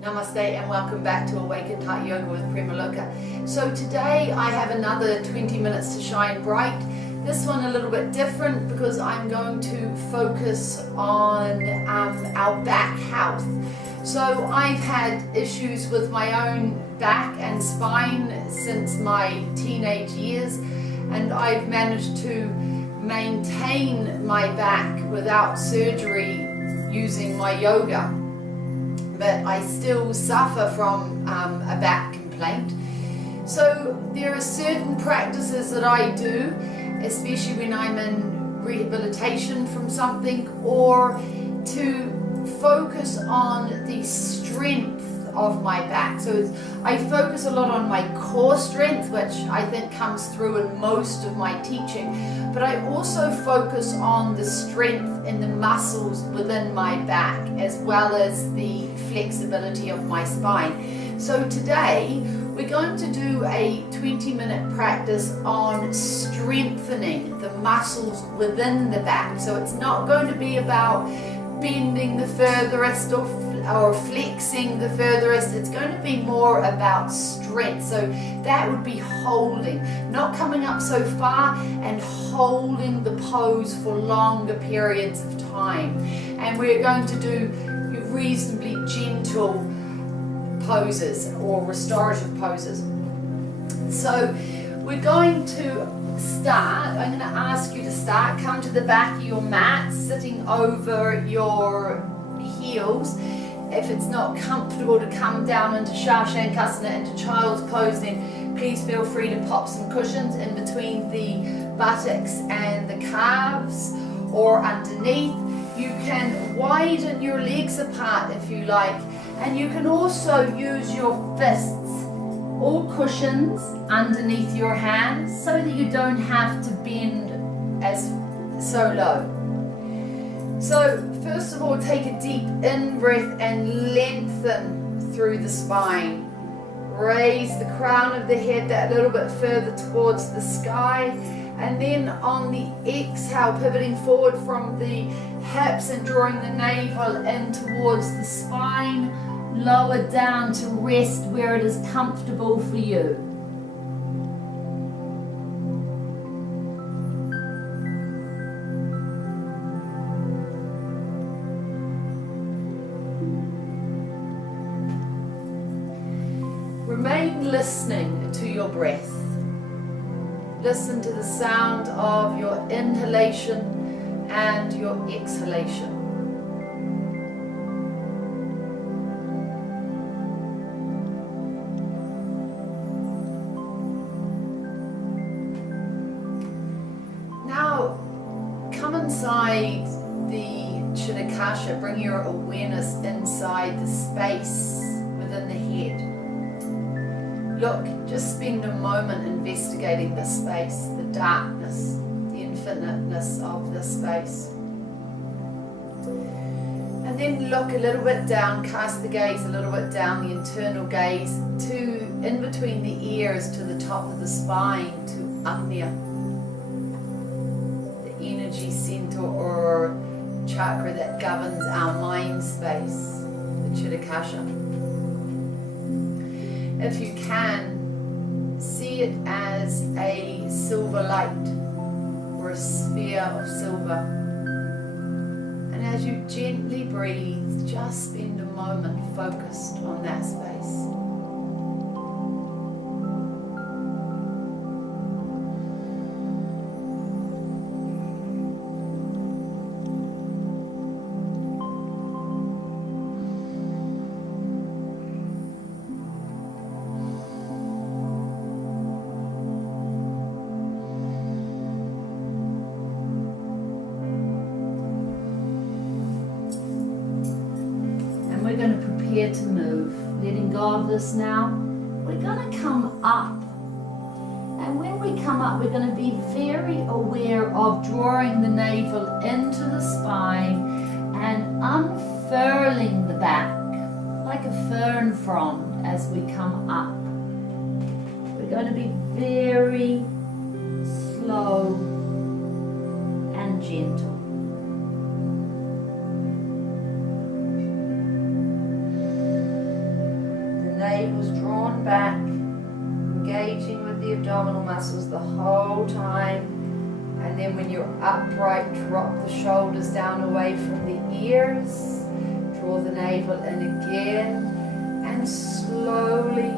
Namaste and welcome back to Awakened Heart Yoga with Premaloka. So today I have another 20 minutes to shine bright. This one a little bit different because I'm going to focus on our back health. So I've had issues with my own back and spine since my teenage years, and I've managed to maintain my back without surgery using my yoga. But I still suffer from a back complaint. So there are certain practices that I do, especially when I'm in rehabilitation from something, or to focus on the strength of my back. So I focus a lot on my core strength, which I think comes through in most of my teaching, but I also focus on the strength in the muscles within my back, as well as the flexibility of my spine. So today we're going to do a 20-minute practice on strengthening the muscles within the back. So it's not going to be about bending the furthest or flexing the furthest. It's going to be more about strength. So that would be holding, not coming up so far, and holding the pose for longer periods of time. And we're going to do reasonably gentle poses or restorative poses. So we're going to start. I'm going to ask you to start. Come to the back of your mat, sitting over your heels. If it's not comfortable to come down into Shashankasana, into child's pose, then please feel free to pop some cushions in between the buttocks and the calves or underneath. You can widen your legs apart if you like, and you can also use your fists or cushions underneath your hands so that you don't have to bend so low. So first of all, take a deep in breath and lengthen through the spine. Raise the crown of the head that little bit further towards the sky, and then on the exhale, pivoting forward from the hips and drawing the navel in towards the spine, lower down to rest where it is comfortable for you. Remain listening to your breath. Listen to the sound of your inhalation and your exhalation. Now, come inside the Chitakasha. Bring your awareness inside the space within the head. Look, just spend a moment investigating this space, the darkness, the infiniteness of this space. And then look a little bit down, cast the gaze a little bit down, the internal gaze, to in between the ears to the top of the spine, to Agnya, the energy center or chakra that governs our mind space, the Chitakasha. If you can, see it as a silver light or a sphere of silver. And as you gently breathe, just spend a moment focused on that space. We're going to prepare to move. Letting go of this now. We're going to come up. And when we come up, we're going to be very aware of drawing the navel into the spine and unfurling the back like a fern frond as we come up. We're going to be very slow and gentle. navel's drawn back, engaging with the abdominal muscles the whole time. And then when you're upright, drop the shoulders down away from the ears. Draw the navel in again and slowly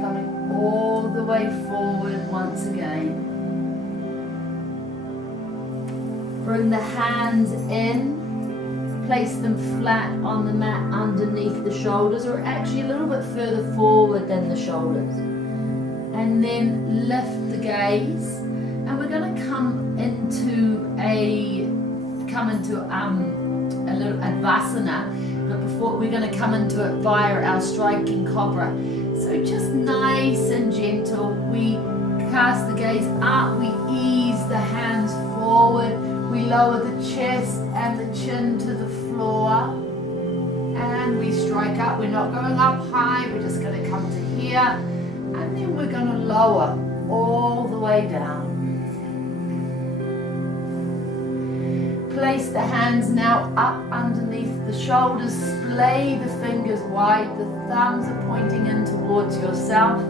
coming all the way forward once again. Bring the hands in, place them flat on the mat underneath the shoulders, or actually a little bit further forward than the shoulders. And then lift the gaze, and we're going to come into a little Advasana, but before we're going to come into it via our striking cobra. So just nice and gentle, we cast the gaze up, we ease the hands forward, we lower the chest and the chin to the floor, and we strike up. We're not going up high, we're just going to come to here, and then we're going to lower all the way down. Place the hands now up underneath the shoulders, splay the fingers wide, the thumbs are pointing in towards yourself.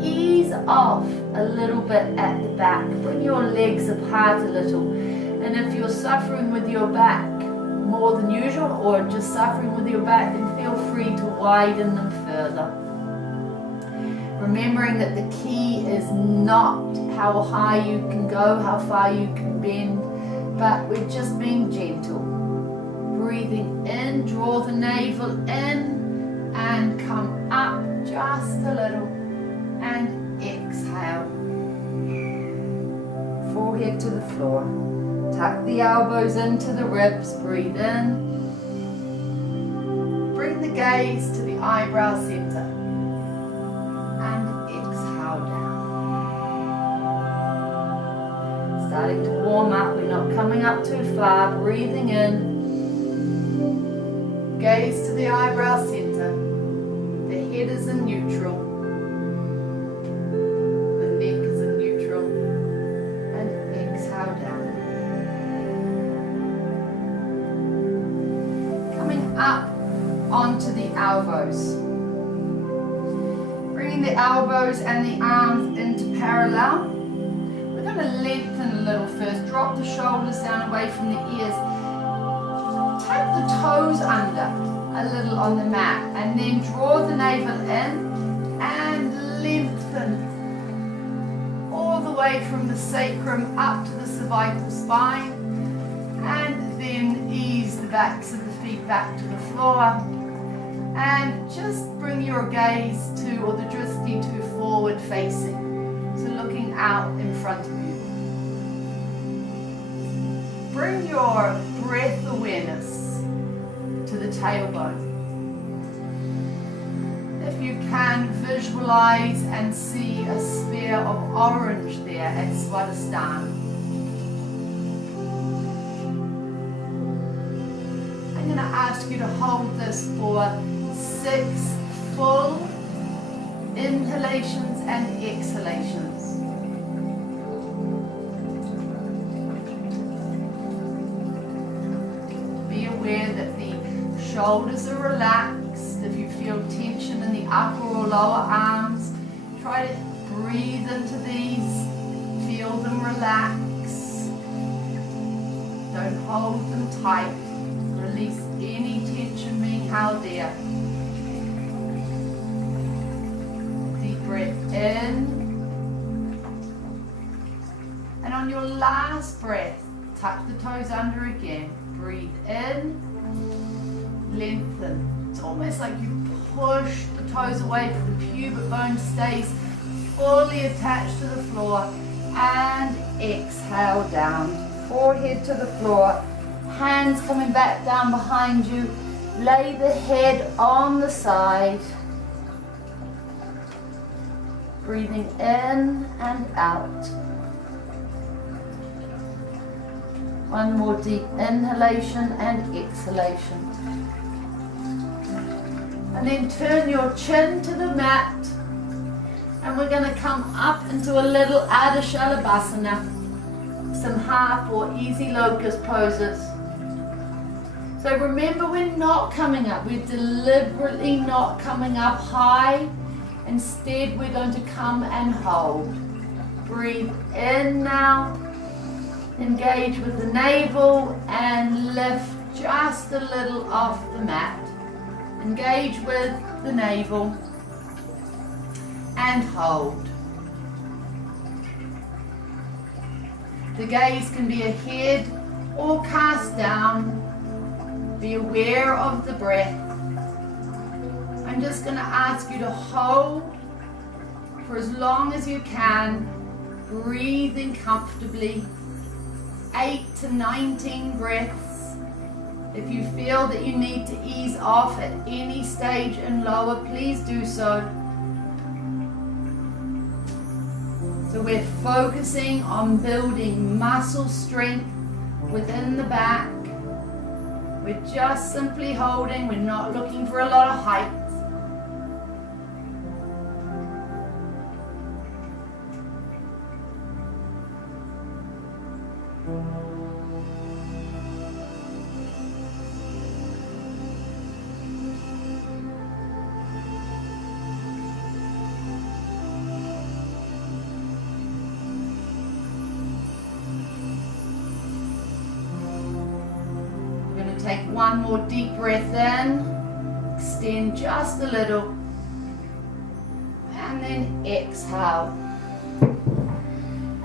Ease off a little bit at the back, bring your legs apart a little, and if you're suffering with your back more than usual or just suffering with your back, then feel free to widen them further. Remembering that the key is not how high you can go, how far you can bend, but we're just being gentle. Breathing in, draw the navel in and come up just a little and exhale. Forehead to the floor. Tuck the elbows into the ribs, breathe in. Bring the gaze to the eyebrow center and exhale down. Starting to warm up, we're not coming up too far, breathing in. Gaze to the eyebrow center. The head is in neutral. The neck is in neutral. And exhale down. Coming up onto the elbows. Bringing the elbows and the arms into parallel. We're going to lengthen a little first. Drop the shoulders down away from the ears. Take the toes under a little on the mat, and then draw the navel in and lengthen all the way from the sacrum up to the cervical spine, and then ease the backs of the feet back to the floor, and just bring your gaze to, or the drishti to, forward facing, so looking out in front of you. Bring your breath awareness to the tailbone. If you can, visualize and see a sphere of orange there at Swadhisthana. I'm going to ask you to hold this for 6 full inhalations and exhalations. Be aware that the shoulders are relaxed. If you feel tension in the upper or lower arms, try to breathe into these. Feel them relax. Don't hold them tight. Release any tension being held there. Deep breath in. And on your last breath, tuck the toes under again. Breathe in. Lengthen. It's almost like you push the toes away, but the pubic bone stays fully attached to the floor. And exhale down. Forehead to the floor. Hands coming back down behind you. Lay the head on the side. Breathing in and out. One more deep inhalation and exhalation. And then turn your chin to the mat. And we're going to come up into a little Ardha Shalabhasana. Some half or easy locust poses. So remember, we're not coming up. We're deliberately not coming up high. Instead, we're going to come and hold. Breathe in now. Engage with the navel and lift just a little off the mat. Engage with the navel and hold. The gaze can be ahead or cast down. Be aware of the breath. I'm just going to ask you to hold for as long as you can, breathing comfortably. 8 to 19 breaths. If you feel that you need to ease off at any stage and lower, please do so. So we're focusing on building muscle strength within the back. We're just simply holding. We're not looking for a lot of height. Take one more deep breath in, extend just a little, and then exhale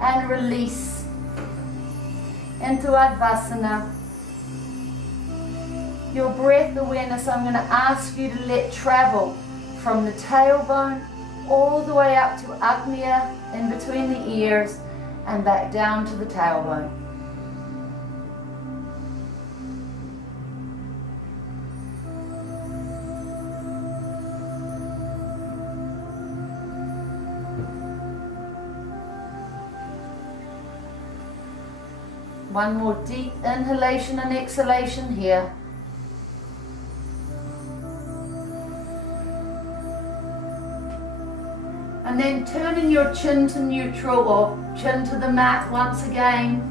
and release into Advasana. Your breath awareness, I'm going to ask you to let travel from the tailbone all the way up to Agnya, in between the ears, and back down to the tailbone. One more deep inhalation and exhalation here. And then turning your chin to neutral or chin to the mat once again.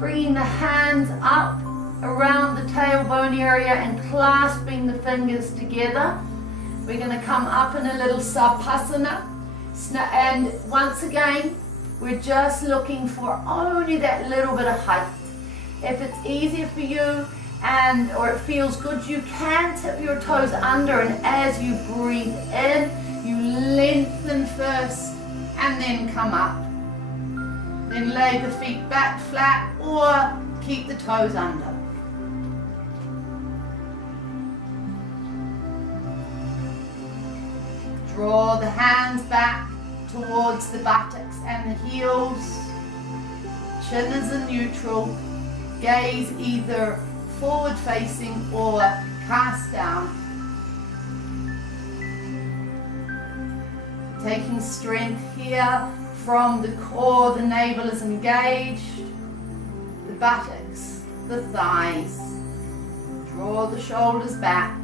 Bringing the hands up around the tailbone area and clasping the fingers together. We're going to come up in a little Sapasana. And once again, we're just looking for only that little bit of height. If it's easier for you or it feels good, you can tip your toes under, and as you breathe in, you lengthen first and then come up. Then lay the feet back flat or keep the toes under. Draw the hands back towards the buttocks and the heels. Chin is in neutral. Gaze either forward facing or cast down. Taking strength here from the core, the navel is engaged. The buttocks, the thighs. Draw the shoulders back.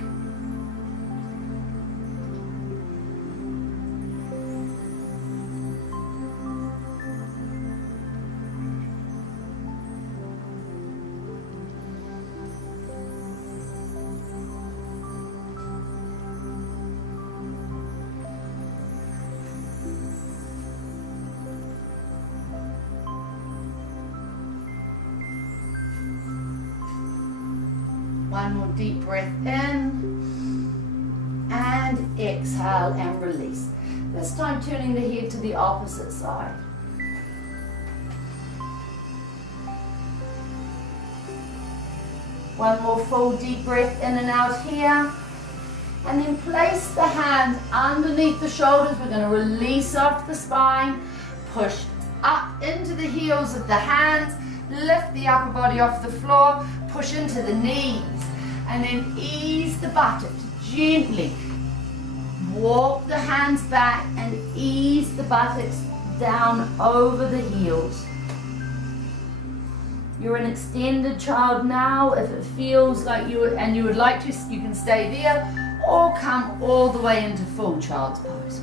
One more deep breath in and exhale and release. This time turning the head to the opposite side. One more full deep breath in and out here. And then place the hands underneath the shoulders. We're going to release off the spine. Push up into the heels of the hands. Lift the upper body off the floor. Push into the knees. And then ease the buttocks gently. Walk the hands back and ease the buttocks down over the heels. You're an extended child now. If it feels like you would like to, you can stay there or come all the way into full child's pose.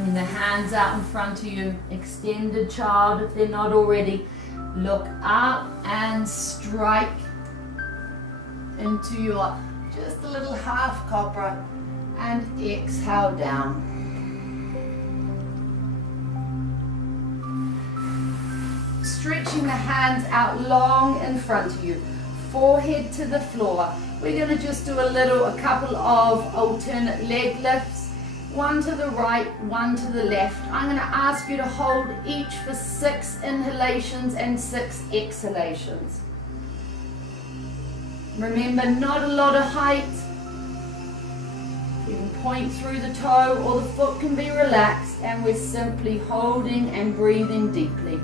Bringing the hands out in front of you, extended child if they're not already. Look up and strike into your just a little half cobra and exhale down. Stretching the hands out long in front of you, forehead to the floor. We're going to just do a couple of alternate leg lifts. One to the right, one to the left. I'm going to ask you to hold each for 6 inhalations and 6 exhalations. Remember, not a lot of height. You can point through the toe or the foot can be relaxed, and we're simply holding and breathing deeply.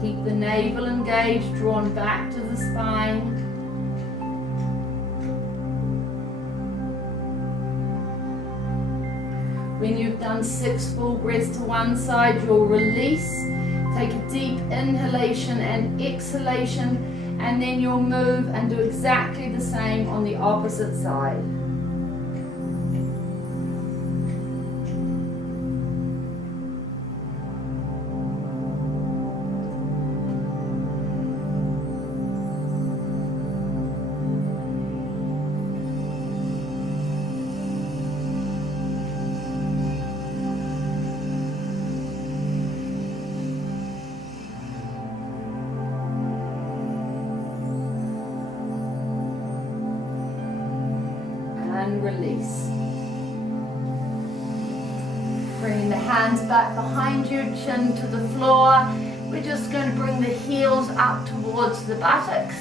Keep the navel engaged, drawn back to the spine. When you've done 6 full breaths to one side, you'll release. Take a deep inhalation and exhalation, and then you'll move and do exactly the same on the opposite side. And release. Bringing the hands back behind you, chin to the floor. We're just going to bring the heels up towards the buttocks.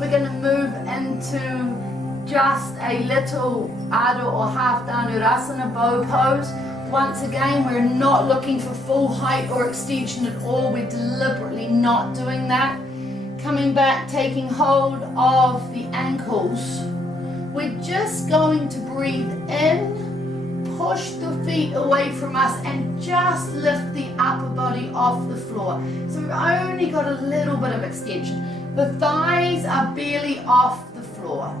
We're going to move into just a little Ardha or half Dhanurasana bow pose. Once again, we're not looking for full height or extension at all. We're deliberately not doing that. Coming back, taking hold of the ankles. We're just going to breathe in, push the feet away from us, and just lift the upper body off the floor. So we've only got a little bit of extension. The thighs are barely off the floor.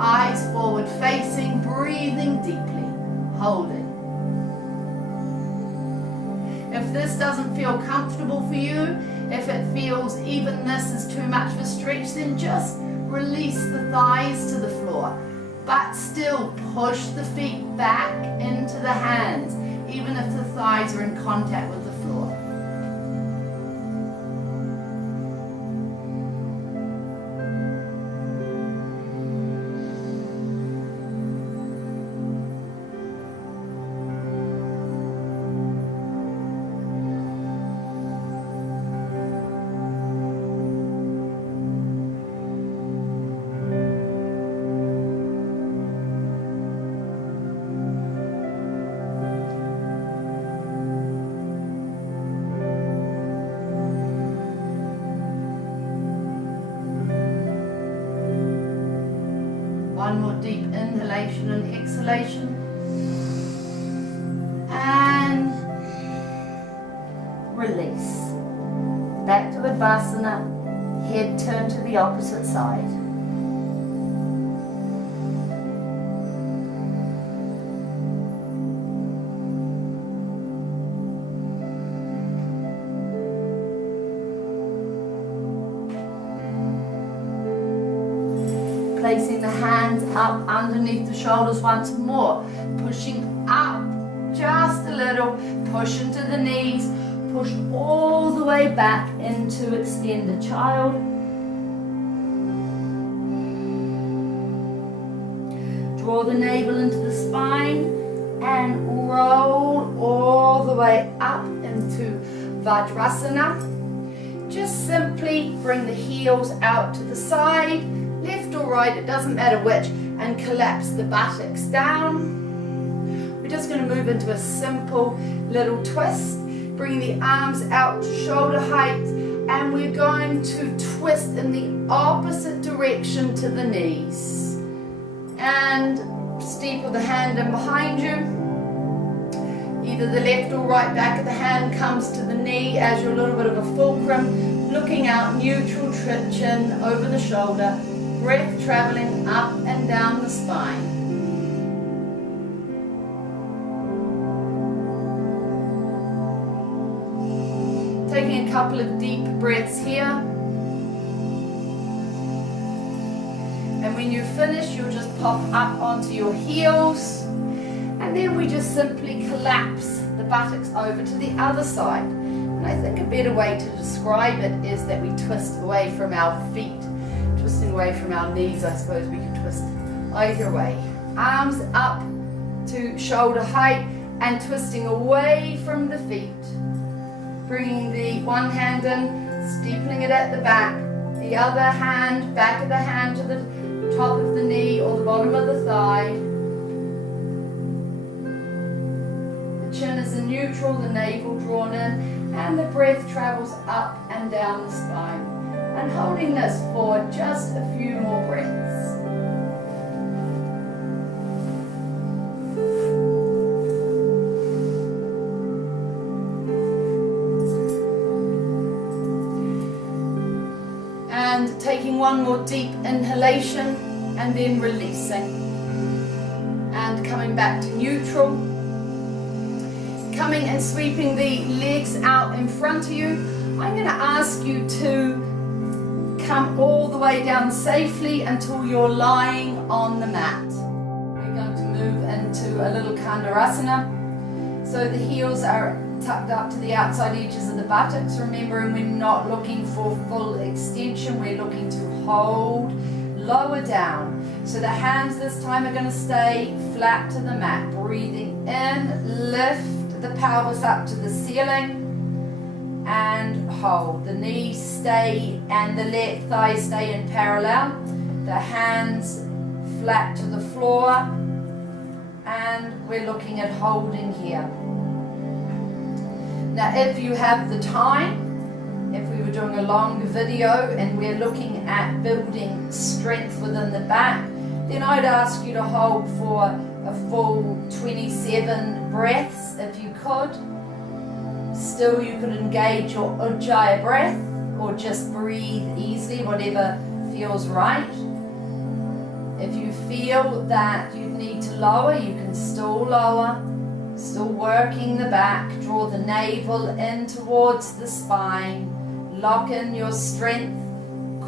Eyes forward facing, breathing deeply, holding. If this doesn't feel comfortable for you, if it feels even this is too much of a stretch, then just release the thighs to the floor, but still push the feet back into the hands, even if the thighs are in contact with the floor. One more deep inhalation and exhalation. And release. Back to Advasana. Head turned to the opposite side. Placing the hands up underneath the shoulders once more. Pushing up just a little. Push into the knees. Push all the way back into extended child. Draw the navel into the spine and roll all the way up into Vajrasana. Just simply bring the heels out to the side. Left or right, it doesn't matter which, and collapse the buttocks down. We're just going to move into a simple little twist, bringing the arms out to shoulder height, and we're going to twist in the opposite direction to the knees. And steeple the hand in behind you, either either the left or right back of the hand comes to the knee as you're a little bit of a fulcrum, looking out, neutral chin over the shoulder, breath traveling up and down the spine. Taking a couple of deep breaths here. And when you're finished, you'll just pop up onto your heels. And then we just simply collapse the buttocks over to the other side. And I think a better way to describe it is that we twist away from our feet. Twisting away from our knees, I suppose we could twist either way. Arms up to shoulder height and twisting away from the feet. Bringing the one hand in, steepling it at the back. The other hand, back of the hand to the top of the knee or the bottom of the thigh. The chin is in neutral, the navel drawn in, and the breath travels up and down the spine. And holding this for just a few more breaths. And taking one more deep inhalation and then releasing. And coming back to neutral. Coming and sweeping the legs out in front of you. I'm going to ask you to come all the way down safely until you're lying on the mat. We're going to move into a little Kandarasana. So the heels are tucked up to the outside edges of the buttocks. Remembering we're not looking for full extension, we're looking to hold lower down. So the hands this time are going to stay flat to the mat. Breathing in, lift the pelvis up to the ceiling and hold. The knees stay and the thighs stay in parallel. The hands flat to the floor, and we're looking at holding here. Now if you have the time, if we were doing a long video and we're looking at building strength within the back, then I'd ask you to hold for a full 27 breaths if you could. Still you could engage your Ujjayi breath or just breathe easily, whatever feels right. If you feel that you need to lower, you can still lower. Still working the back, draw the navel in towards the spine, lock in your strength,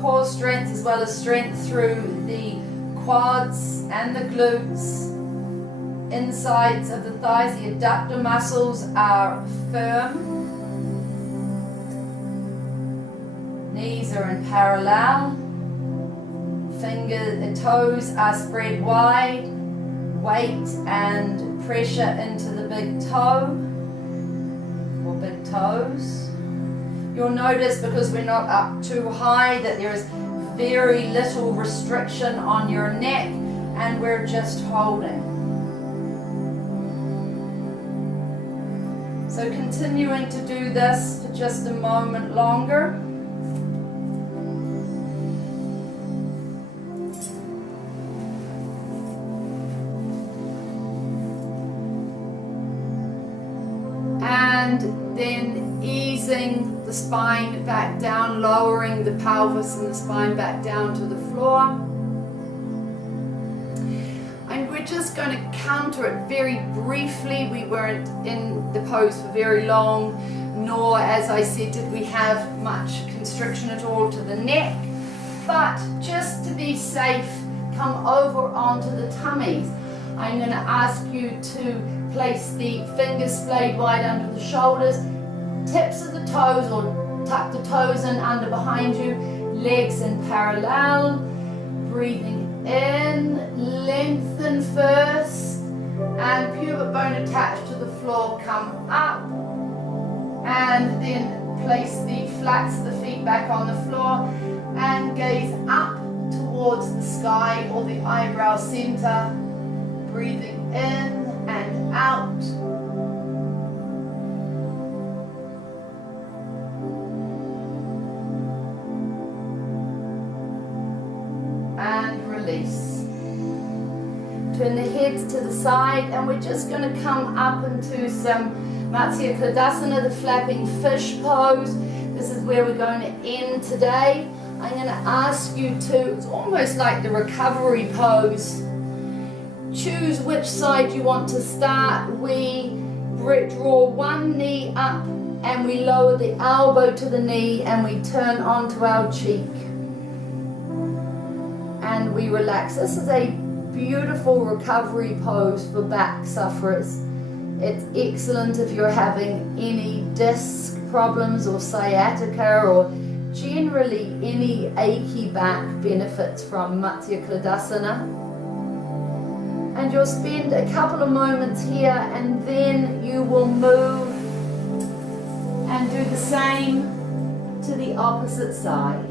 core strength as well as strength through the quads and the glutes, insides of the thighs. The adductor muscles are firm, knees are in parallel, toes are spread wide, weight and pressure into the big toe or big toes. You'll notice, because we're not up too high, that there is very little restriction on your neck, and we're just holding. So continuing to do this for just a moment longer. And then easing the spine back down, lowering the pelvis and the spine back down to the floor. And we're just going to counter it very briefly. We weren't in the pose for very long, nor, as I said, did we have much constriction at all to the neck. But just to be safe, come over onto the tummies. I'm going to ask you to place the fingers splayed wide under the shoulders, tips of the toes, or tuck the toes in under behind you, legs in parallel. Breathing in, lengthen first, and pubic bone attached to the floor, come up, and then place the flats of the feet back on the floor and gaze up towards the sky or the eyebrow center. Breathing in and out. And release. Turn the head to the side, and we're just going to come up into some Matsya Kladasana, the flapping fish pose. This is where we're going to end today. I'm going to ask you to, it's almost like the recovery pose. Choose which side you want to start. We draw one knee up and we lower the elbow to the knee and we turn onto our cheek. And we relax. This is a beautiful recovery pose for back sufferers. It's excellent if you're having any disc problems or sciatica or generally any achy back benefits from Matsya Kladasana. And you'll spend a couple of moments here and then you will move and do the same to the opposite side.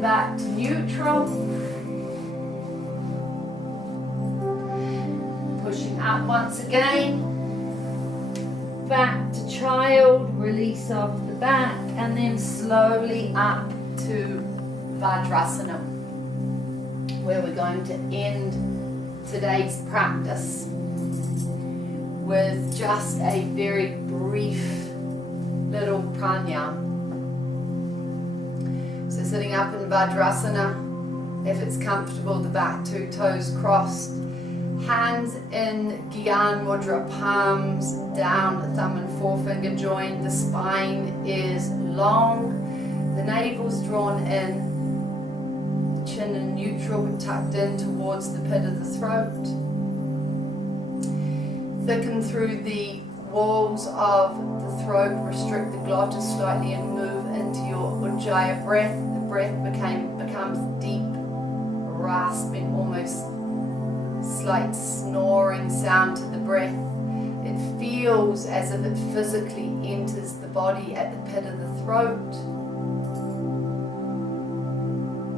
Back to neutral, pushing up once again, back to child, release off the back, and then slowly up to Vajrasana, where we're going to end today's practice with just a very brief little pranayama. So sitting up in Vajrasana, if it's comfortable, the back two toes crossed, hands in Gyan Mudra, palms down, thumb and forefinger joined, the spine is long, the navel's drawn in, the chin in neutral but tucked in towards the pit of the throat. Thicken through the walls of the throat, restrict the glottis slightly and move into your Ujjayi breath. The breath becomes deep, rasping, almost slight snoring sound to the breath. It feels as if it physically enters the body at the pit of the throat.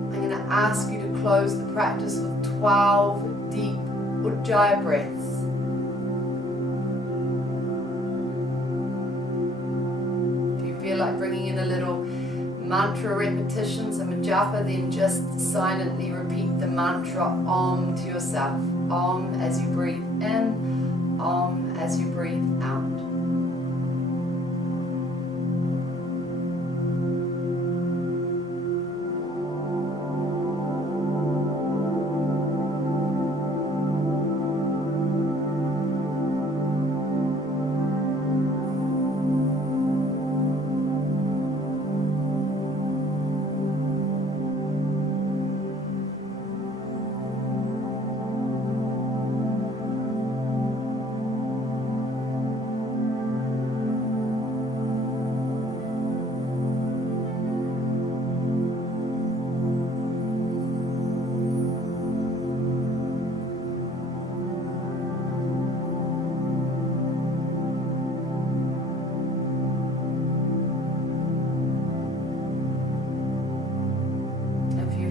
I'm going to ask you to close the practice with 12 deep Ujjayi breaths. Feel like bringing in a little mantra repetition, some japa, then just silently repeat the mantra Om to yourself. Om as you breathe in, Om as you breathe out.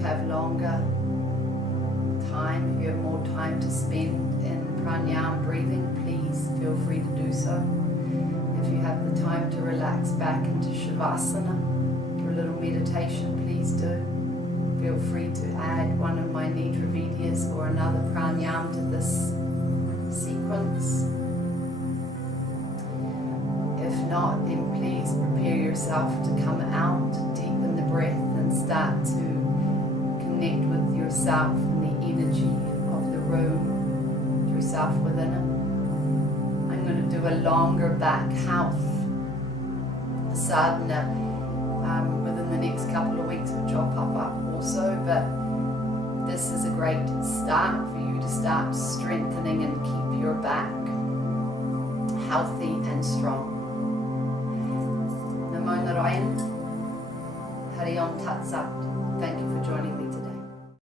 Have longer time, if you have more time to spend in pranayama breathing, please feel free to do so. If you have the time to relax back into shavasana for a little meditation, please do. Feel free to add one of my nidra vidyas or another pranayama to this sequence. If not, then please prepare yourself to come out, deepen the breath and start to connect with yourself and the energy of the room through self within it. I'm going to do a longer back health sadhana within the next couple of weeks, which I'll pop up also, but this is a great start for you to start strengthening and keep your back healthy and strong. Namo Narayan, Hari Om Tat Sat. Thank you for joining me.